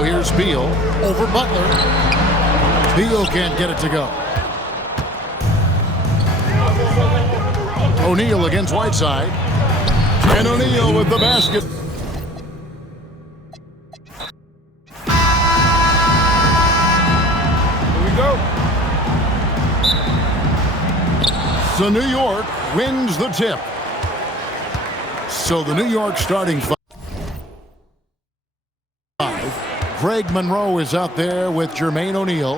Now here's Beal over Butler. Beal can't get it to go. O'Neal against Whiteside. And O'Neal with the basket. Here we go. So New York wins the tip. So the New York starting five. Greg Monroe is out there with Jermaine O'Neal.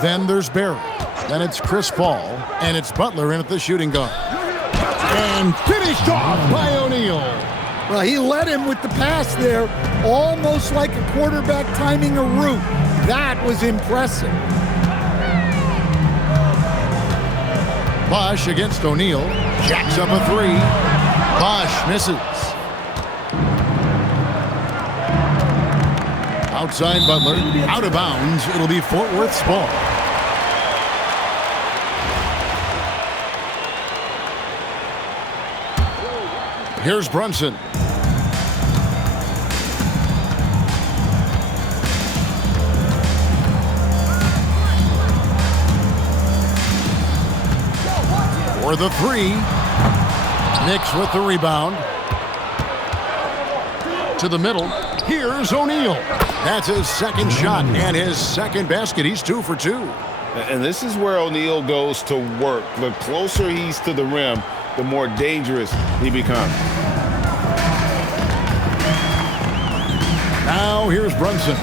Then there's Barry. Then it's Chris Paul. And it's Butler in at the shooting guard. And finished off by O'Neal. Well, he led him with the pass there, almost like a quarterback timing a route. That was impressive. Bosh against O'Neal. Jacks up a three. Bosh misses. Outside Butler. Out of bounds. It'll be Fort Worth's ball. Here's Brunson. For the three. Knicks with the rebound. To the middle. Here's O'Neal. That's his second shot and his second basket. He's 2 for 2. And this is where O'Neal goes to work. The closer he's to the rim, the more dangerous he becomes. Now here's Brunson.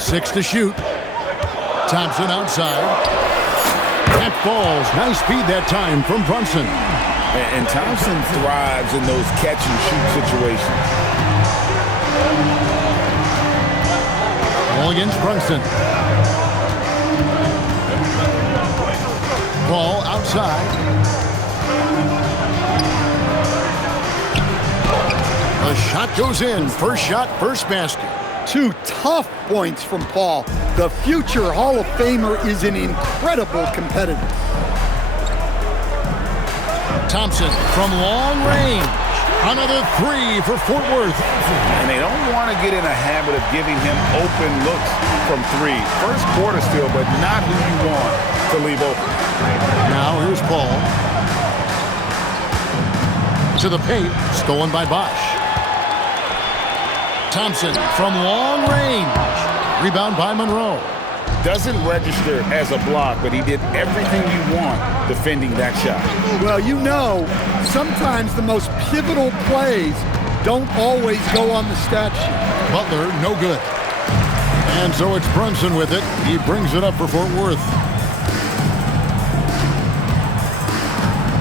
Six to shoot. Thompson outside. That falls. Nice speed that time from Brunson. And Thompson thrives in those catch-and-shoot situations. Ball against Brunson. Ball outside. The shot goes in. First shot, first basket. 2 tough points from Paul. The future Hall of Famer is an incredible competitor. Thompson from long range. Another three for Fort Worth. And they don't want to get in a habit of giving him open looks from three. First quarter still, but not who you want to leave open. Now here's Paul. To the paint, stolen by Bosh. Thompson from long range. Rebound by Monroe. Doesn't register as a block, but he did everything you want defending that shot. Well, you know, sometimes the most pivotal plays don't always go on the stat sheet. Butler, no good. And so it's Brunson with it. He brings it up for Fort Worth.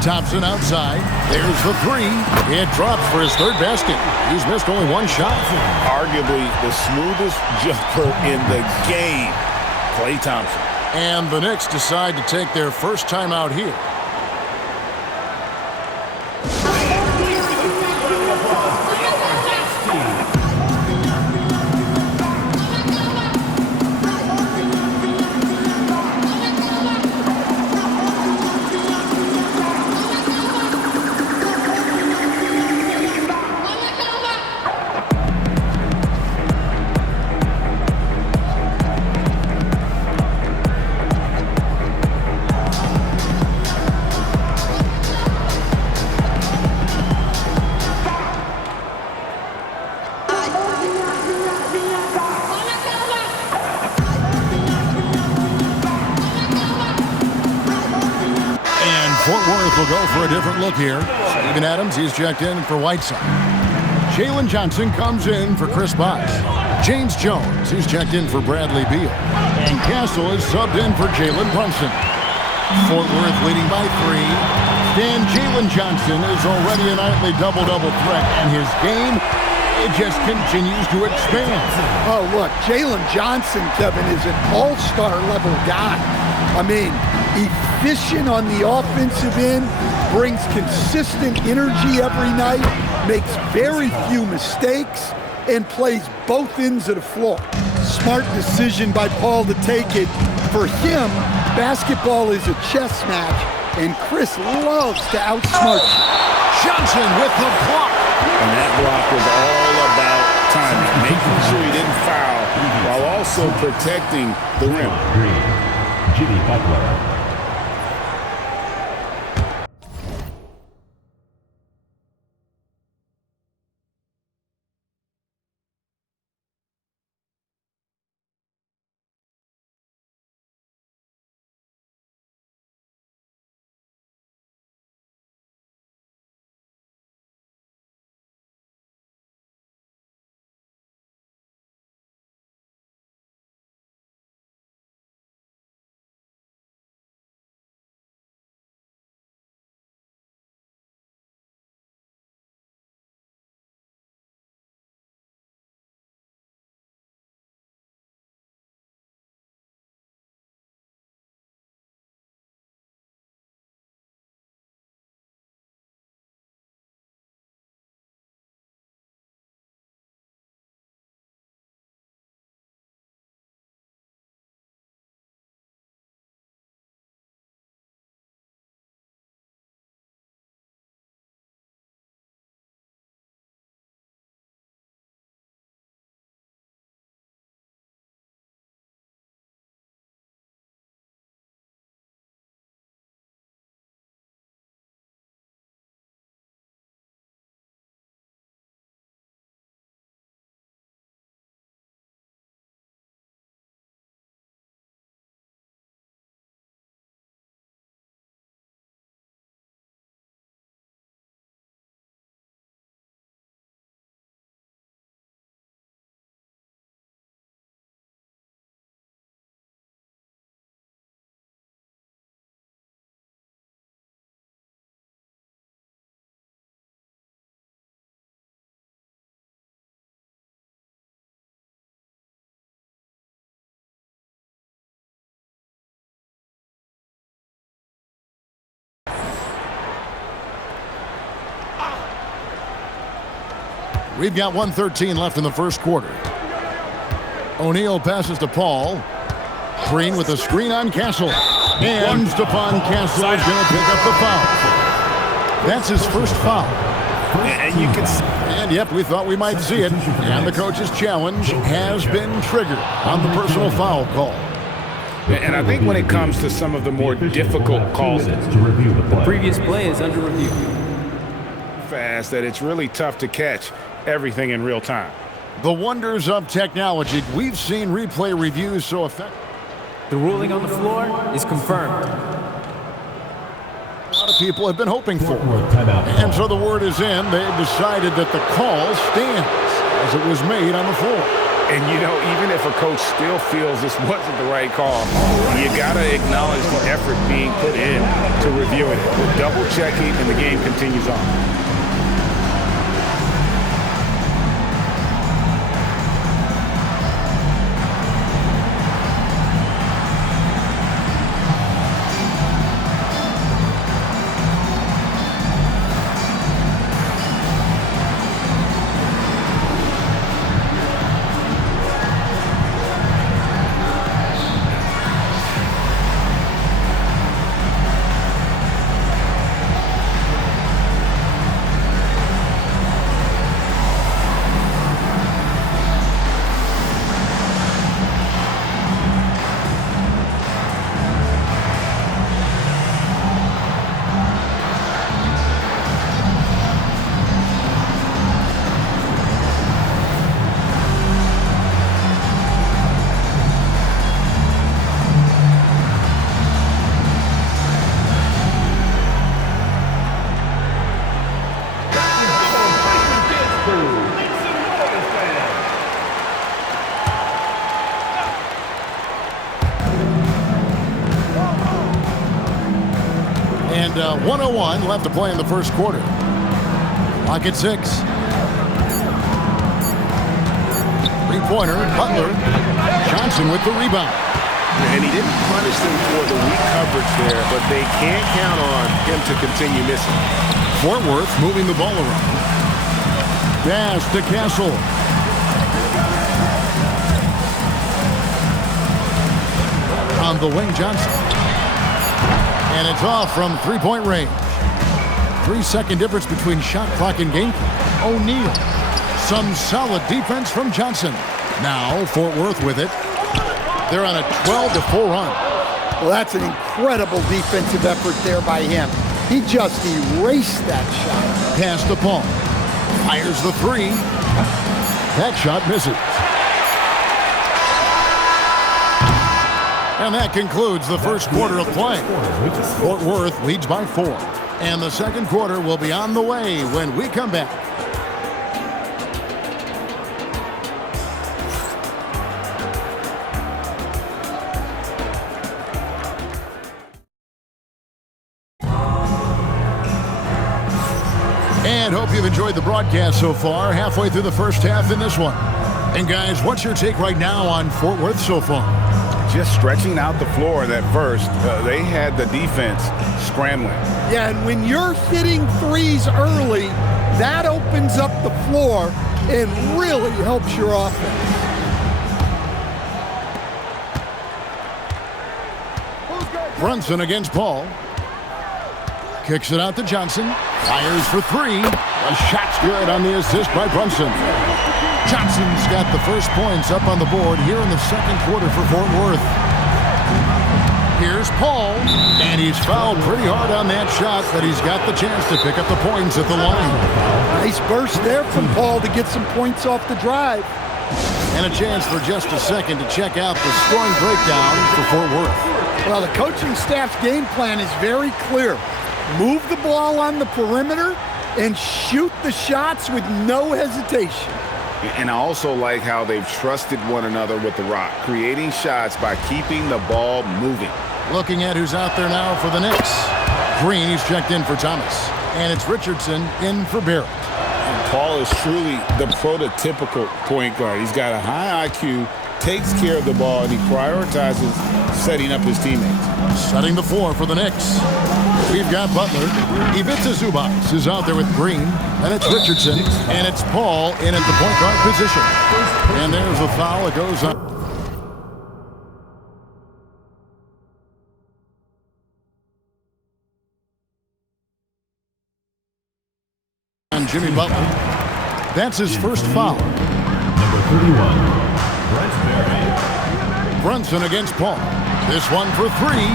Thompson outside. There's the three. It drops for his third basket. He's missed only one shot. Arguably the smoothest jumper in the game, Klay Thompson. And the Knicks decide to take their first time out here. Fort Worth will go for a different look here. Steven Adams, he's checked in for Whiteside. Jalen Johnson comes in for Chris Bosh. James Jones, he's checked in for Bradley Beal. And Castle is subbed in for Jalen Brunson. Fort Worth leading by 3. Then Jalen Johnson is already a nightly double-double threat, and his game, it just continues to expand. Oh, look, Jalen Johnson, Kevin, is an all-star level guy. I mean, efficient on the offensive end, brings consistent energy every night, makes very few mistakes, and plays both ends of the floor. Smart decision by Paul to take it. For him, basketball is a chess match, And Chris loves to outsmart you. Johnson with the block. And that block was all about timing, making sure he didn't foul while also protecting the rim. Jimmy Butler. We've got 1:13 left in the first quarter. O'Neal passes to Paul. Green with a screen on Castle. And Stephon Castle is going to pick up the foul. That's his first foul. And you can see. And yep, we thought we might see it. And the coach's challenge has been triggered on the personal foul call. And I think when it comes to some of the more difficult calls, The Previous play is under review. fast that it's really tough to catch everything in real time. The wonders of technology. We've seen replay reviews so effective. The ruling on the floor is confirmed. A lot of people have been hoping for. And so the word is in. They've decided that the call stands as it was made on the floor. And, you know, even if a coach still feels this wasn't the right call, you got to acknowledge the effort being put in to reviewing it. The double checking, and the game continues on. And 1:01 left to play in the first quarter. Clock at 6. Three-pointer, Butler. Johnson with the rebound. And he didn't punish them for the weak coverage there, but they can't count on him to continue missing. Fort Worth moving the ball around. Pass to Castle. On the wing, Johnson. And it's off from three-point range. 3-second difference between shot clock and game clock. O'Neal. Some solid defense from Johnson. Now Fort Worth with it. They're on a 12-4 run. Well, that's an incredible defensive effort there by him. He just erased that shot. Pass to Paul. Fires the three. That shot misses. And that concludes the first quarter of play. Fort Worth leads by 4. And the second quarter will be on the way when we come back. And hope you've enjoyed the broadcast so far, halfway through the first half in this one. And guys, what's your take right now on Fort Worth so far? Just stretching out the floor at first. They had the defense scrambling. Yeah, and when you're hitting threes early, that opens up the floor and really helps your offense. Brunson against Paul. Kicks it out to Johnson. Fires for three. A shot's good on the assist by Brunson. Johnson's got the first points up on the board here in the second quarter for Fort Worth. Here's Paul, and he's fouled pretty hard on that shot, but he's got the chance to pick up the points at the line. Nice burst there from Paul to get some points off the drive. And a chance for just a second to check out the scoring breakdown for Fort Worth. Well, the coaching staff's game plan is very clear. Move the ball on the perimeter and shoot the shots with no hesitation. And I also like how they've trusted one another with the rock, creating shots by keeping the ball moving. Looking at who's out there now for the Knicks. Green, he's checked in for Thomas. And it's Richardson in for Barrett. And Paul is truly the prototypical point guard. He's got a high IQ, takes care of the ball, and he prioritizes setting up his teammates. Setting the floor for the Knicks. We've got Butler. Ivica Zubac is out there with Green. And it's Richardson. And it's Paul in at the point guard position. And there's a foul. It goes on. And Jimmy Butler. That's his first foul. Number 31, Brent Berry. Brunson against Paul. This one for three.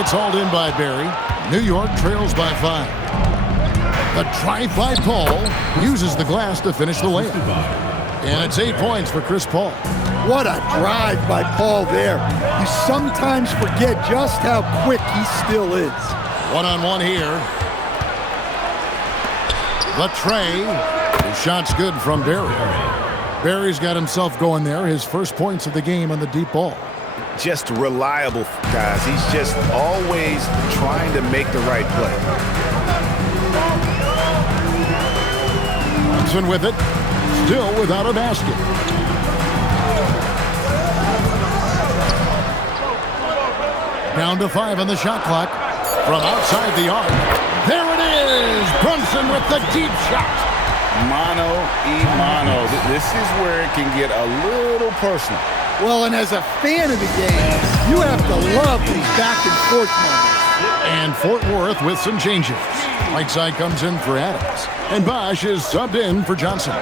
It's hauled in by Berry. New York trails by 5. The drive by Paul uses the glass to finish the layup. And it's 8 points for Chris Paul. What a drive by Paul there. You sometimes forget just how quick he still is. One-on-one here. The tray. His shot's good from Berry. Berry's got himself going there. His first points of the game on the deep ball. Just reliable, guys. He's just always trying to make the right play. Brunson with it. Still without a basket. Down to 5 on the shot clock. From outside the arc. There it is! Brunson with the deep shot. Mano y mano. This is where it can get a little personal. Well, and as a fan of the game, you have to love these back and forth moments. And Fort Worth with some changes. Whiteside comes in for Adams. And Bosch is subbed in for Johnson.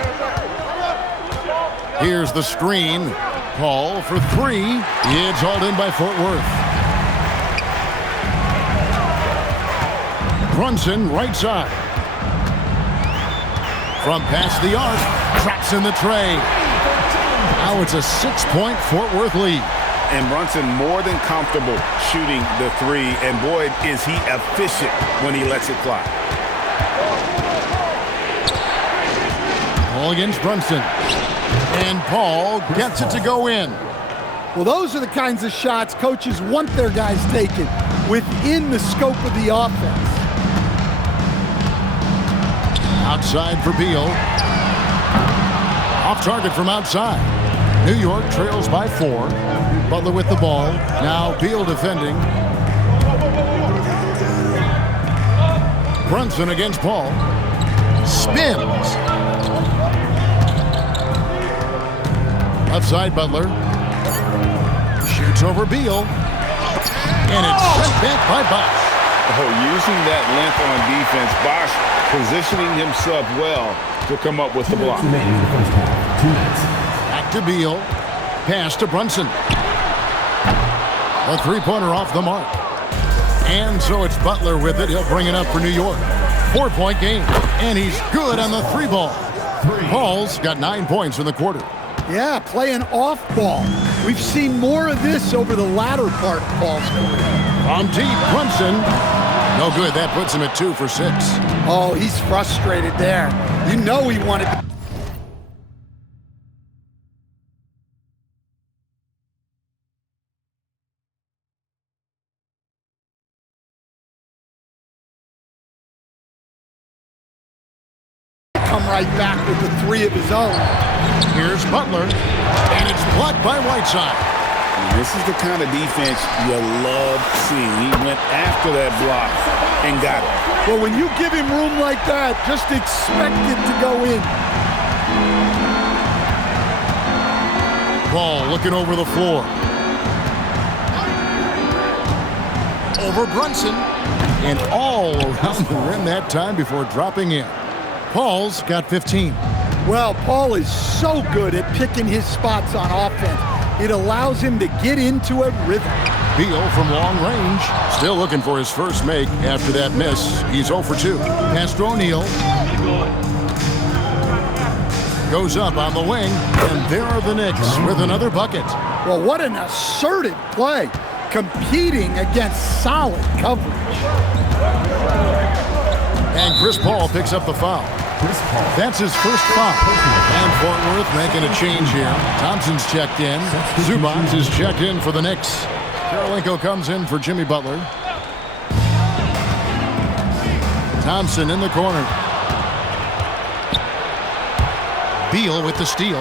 Here's the screen. Paul for three. It's hauled in by Fort Worth. Brunson right side. From past the arc. Traps in the tray. Now it's a 6-point Fort Worth lead. And Brunson more than comfortable shooting the three. And boy, is he efficient when he lets it fly. Paul against Brunson. And Paul gets it to go in. Well, those are the kinds of shots coaches want their guys taken within the scope of the offense. Outside for Beal. Off target from outside. New York trails by 4. Butler with the ball. Now Beal defending. Brunson against Paul. Spins. Left side Butler. Shoots over Beal. And it's sent back by Bosch. Oh, using that length on defense, Bosch positioning himself well to come up with the block. Remaining in the first half. 2 minutes. Back to Beal. Pass to Brunson. A three-pointer off the mark. And so it's Butler with it. He'll bring it up for New York. 4-point game. And he's good on the three ball. Paul's got 9 points in the quarter. Yeah, playing off ball. We've seen more of this over the latter part of Paul's career. From deep, Brunson. No good. That puts him at 2 for 6. Oh, he's frustrated there. You know he wanted to. Come right back with the 3 of his own. Here's Butler, and it's blocked by Whiteside. This is the kind of defense you love seeing. He went after that block and got it. Well, when you give him room like that, just expect it to go in. Ball looking over the floor. Over Brunson, and all around the rim that time before dropping in. Paul's got 15. Well, Paul is so good at picking his spots on offense. It allows him to get into a rhythm. Beal from long range, still looking for his first make after that miss. He's 0 for 2. Pass to O'Neal. Goes up on the wing, and there are the Knicks with another bucket. Well, what an assertive play, competing against solid coverage. And Chris Paul picks up the foul. That's his first foul. And Fort Worth making a change here. Thompson's checked in. Zubats is checked in for the Knicks. Karolinko comes in for Jimmy Butler. Thompson in the corner. Beal with the steal.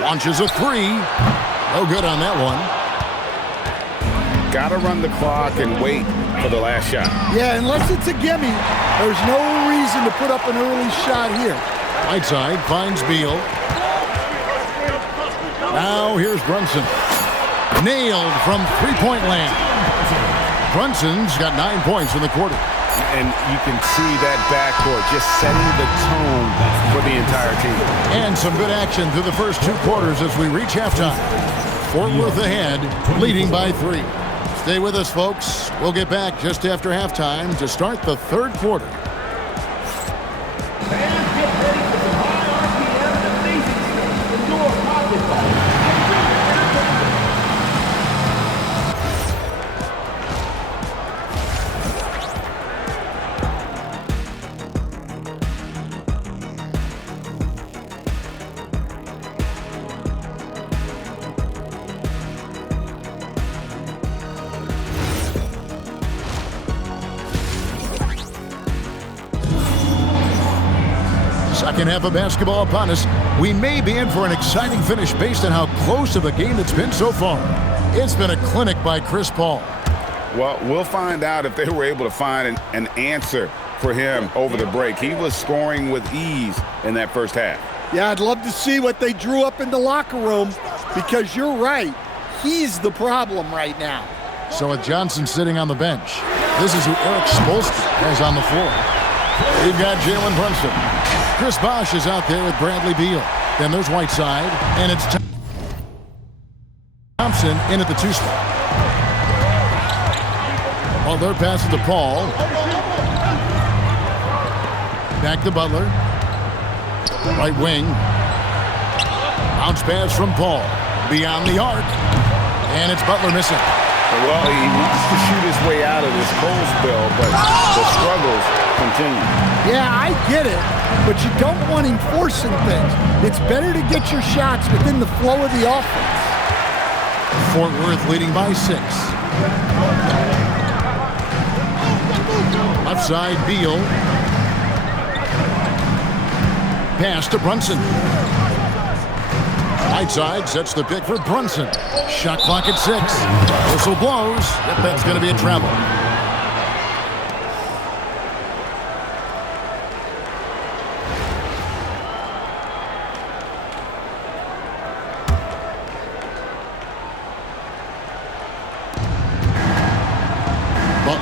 Launches a 3. No good on that one. Got to run the clock and wait for the last shot. Yeah, unless it's a gimme, there's no reason to put up an early shot here. Whiteside finds Beal. Now here's Brunson. Nailed from three-point land. Brunson's got 9 points in the quarter. And you can see that backcourt just setting the tone for the entire team. And some good action through the first 2 quarters as we reach halftime. Fort Worth ahead, leading by 3. Stay with us, folks. We'll get back just after halftime to start the third quarter. Second half of basketball upon us. We may be in for an exciting finish based on how close of a game it's been so far. It's been a clinic by Chris Paul. Well, we'll find out if they were able to find an answer for him over the break. He was scoring with ease in that first half. Yeah, I'd love to see what they drew up in the locker room because you're right. He's the problem right now. So with Johnson sitting on the bench, this is who Eric Spoelstra has on the floor. We've got Jalen Brunson. Chris Bosh is out there with Bradley Beal. Then there's Whiteside, and it's Thompson in at the 2 spot. Butler passes to Paul. Back to Butler. Right wing. Bounce pass from Paul. Beyond the arc. And it's Butler missing. Well, he wants to shoot his way out of this cold spell, but the struggles continue. Yeah, I get it, but you don't want him forcing things. It's better to get your shots within the flow of the offense. Fort Worth leading by 6. Left side, Beal. Pass to Brunson. Whiteside sets the pick for Brunson. Shot clock at 6. Whistle blows. Yep, that's going to be a travel.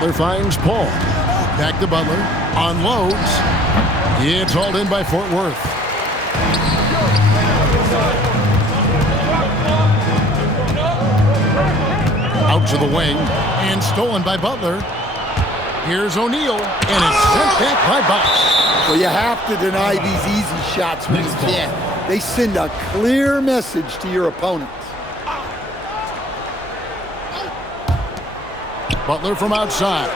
Butler finds Paul. Back to Butler. Unloads. It's hauled in by Fort Worth. Out to the wing. And stolen by Butler. Here's O'Neal. And it's sent back by Bosch. Well, you have to deny these easy shots when you can. They send a clear message to your opponents. Butler from outside.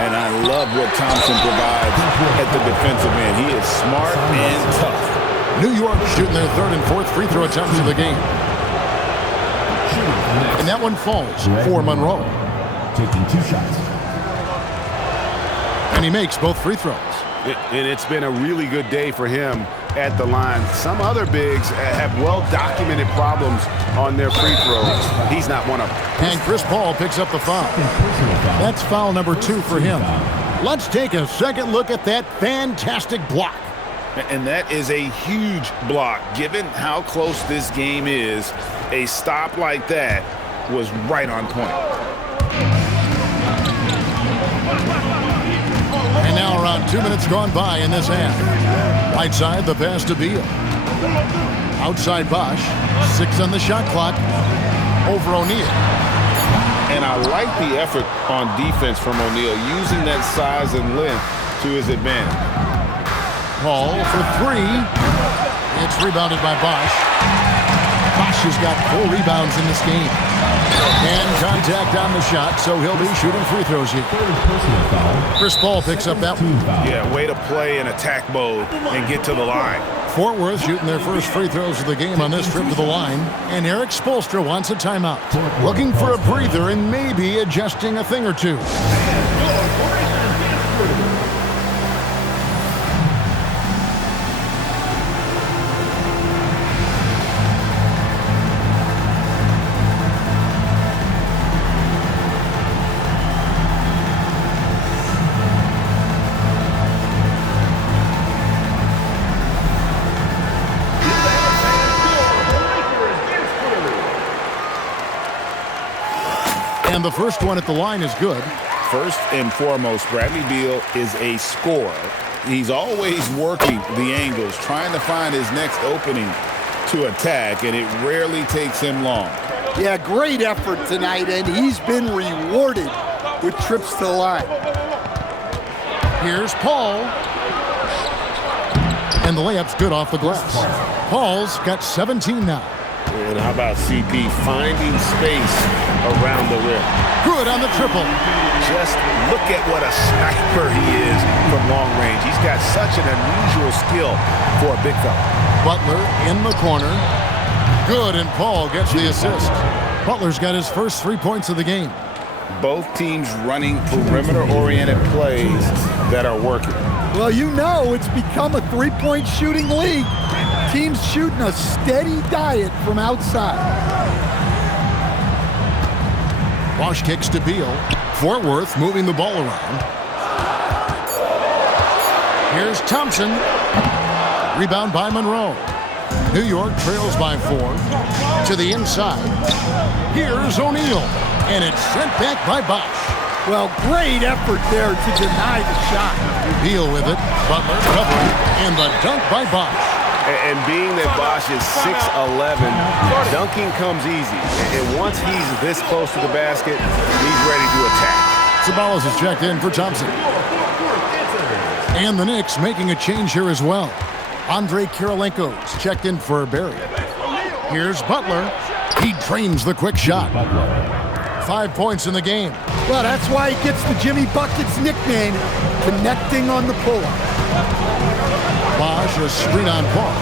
And I love what Thompson provides at the defensive end. He is smart and tough. New York shooting their third and fourth free throw attempts of the game. And that one falls for Monroe. Taking 2 shots. And he makes both free throws. And it's been a really good day for him at the line. Some other bigs have well-documented problems on their free throws. He's not one of them. And Chris Paul picks up the foul. That's foul number 2 for him. Let's take a second look at that fantastic block. And that is a huge block. Given how close this game is, a stop like that was right on point. And now around 2 minutes gone by in this half. Right side, the pass to Beal. Outside Bosch. 6 on the shot clock. Over O'Neal. And I like the effort on defense from O'Neal, using that size and length to his advantage. Paul for 3. It's rebounded by Bosch. Bosch has got 4 rebounds in this game. And contact on the shot, so he'll be shooting free throws here. Chris Paul picks up that one. Yeah, way to play in attack mode and get to the line. Fort Worth shooting their first free throws of the game on this trip to the line. And Eric Spoelstra wants a timeout. Looking for a breather and maybe adjusting a thing or two. And the first one at the line is good. First and foremost, Bradley Beal is a scorer. He's always working the angles, trying to find his next opening to attack, and it rarely takes him long. Yeah, great effort tonight, and he's been rewarded with trips to the line. Here's Paul. And the layup's good off the glass. Paul's got 17 now. And how about CP finding space around the rim? Good on the triple. Just look at what a sniper he is from long range. He's got such an unusual skill for a big fella. Butler in the corner. Good, and Paul gets the assist. Butler's got his first 3 points of the game. Both teams running perimeter-oriented plays that are working. Well, you know it's become a three-point shooting league. Teams shooting a steady diet from outside. Bosch kicks to Beal. Fort Worth moving the ball around. Here's Thompson. Rebound by Monroe. New York trails by 4. To the inside. Here's O'Neal. And it's sent back by Bosch. Well, great effort there to deny the shot. Beal with it. Butler covering. And the dunk by Bosch. And being that Bosch is 6'11", dunking comes easy. And once he's this close to the basket, he's ready to attack. Sabalos is checked in for Thompson. And the Knicks making a change here as well. Andre Kirilenko's checked in for Barry. Here's Butler. He drains the quick shot. 5 points in the game. Well, that's why he gets the Jimmy Buckets nickname, connecting on the pull-up. Bosch, a screen on Paul.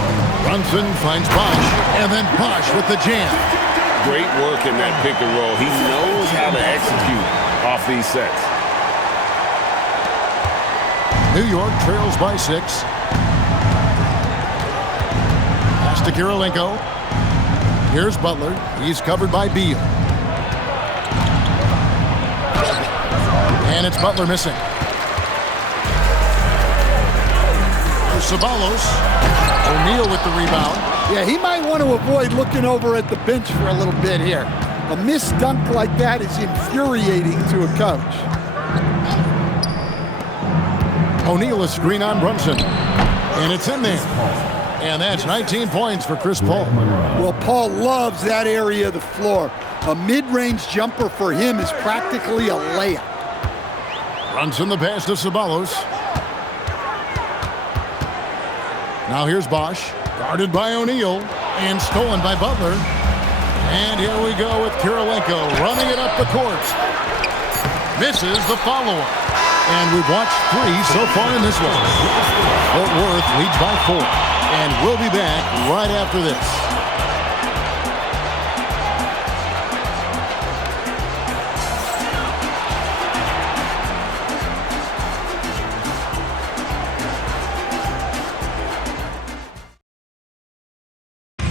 Brunson finds Bosch, and then Bosch with the jam. Great work in that pick and roll. He knows how to execute off these sets. New York trails by 6. Pass to Kirilenko. Here's Butler. He's covered by Beal. And it's Butler missing. Sabalos. O'Neal with the rebound. Yeah, he might want to avoid looking over at the bench for a little bit here. A missed dunk like that is infuriating to a coach. O'Neal a screen on Brunson. And it's in there. And that's 19 points for Chris Paul. Well, Paul loves that area of the floor. A mid-range jumper for him is practically a layup. Brunson the pass to Ceballos. Now here's Bosch, guarded by O'Neal, and stolen by Butler. And here we go with Kirilenko running it up the court. Misses the follow-up. And we've watched 3 so far in this one. Fort Worth leads by 4. And we'll be back right after this.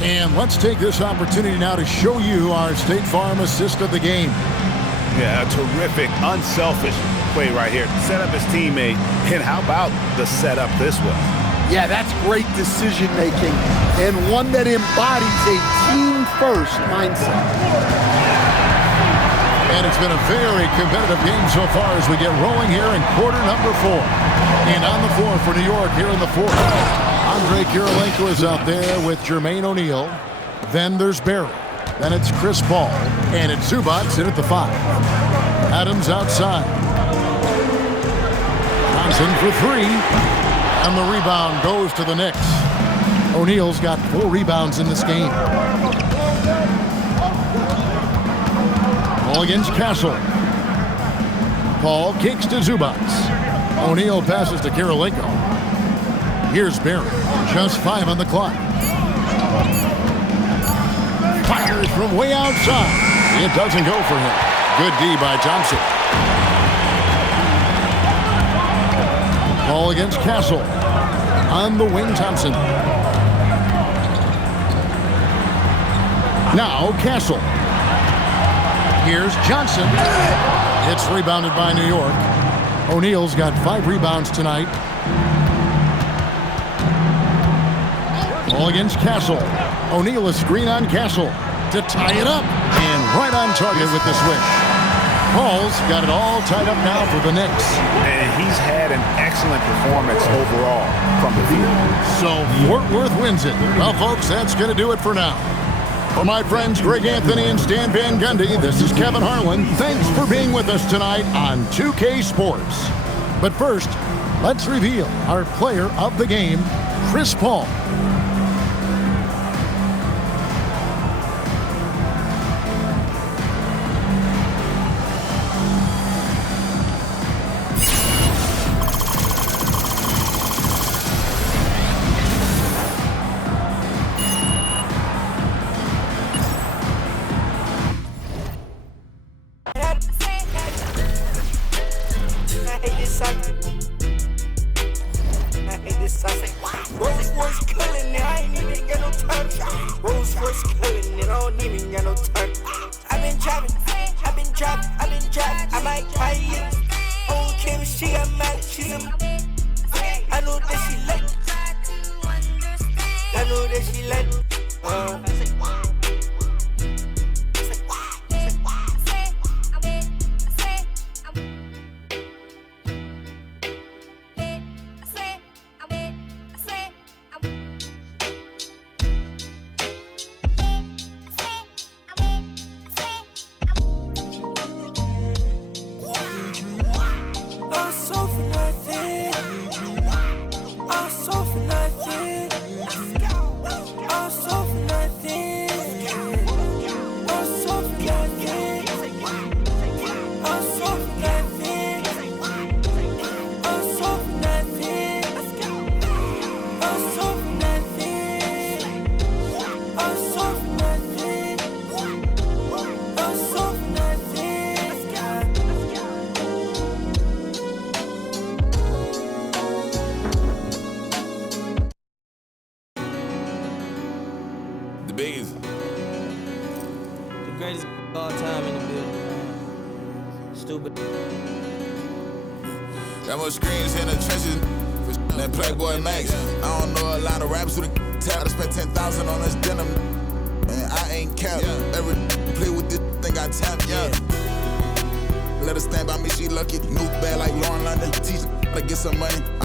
And let's take this opportunity now to show you our State Farm assist of the game. Yeah, a terrific, unselfish play right here. Set up his teammate, and how about the setup this was? Yeah, that's great decision-making, and one that embodies a team-first mindset. And it's been a very competitive game so far as we get rolling here in quarter number 4. And on the floor for New York here in the 4th. Andre Kirilenko is out there with Jermaine O'Neal. Then there's Barry. Then it's Chris Paul. And it's Zubac in at the 5. Adams outside. Johnson for 3. And the rebound goes to the Knicks. O'Neal's got 4 rebounds in this game. Ball against Castle. Paul kicks to Zubac. O'Neal passes to Kirilenko. Here's Barry. Just 5 on the clock. Fires from way outside. It doesn't go for him. Good D by Thompson. Ball against Castle. On the wing, Thompson. Now Castle. Here's Johnson. It's rebounded by New York. O'Neal's got 5 rebounds tonight. Ball against Castle. O'Neal a screen on Castle to tie it up. And right on target with the switch. Paul's got it all tied up now for the Knicks. And he's had an excellent performance overall from the field. So Fort Worth wins it. Well, folks, that's going to do it for now. For my friends Greg Anthony and Stan Van Gundy, this is Kevin Harlan. Thanks for being with us tonight on 2K Sports. But first, let's reveal our player of the game, Chris Paul. Got more screens in the trenches than Playboy Max. I don't know a lot of rappers who tell I spent 10,000 on this denim. And I ain't capped. Every play with this thing I tap, Let her stand by me, she lucky. New bad like Lauren London. Teach her to get some money.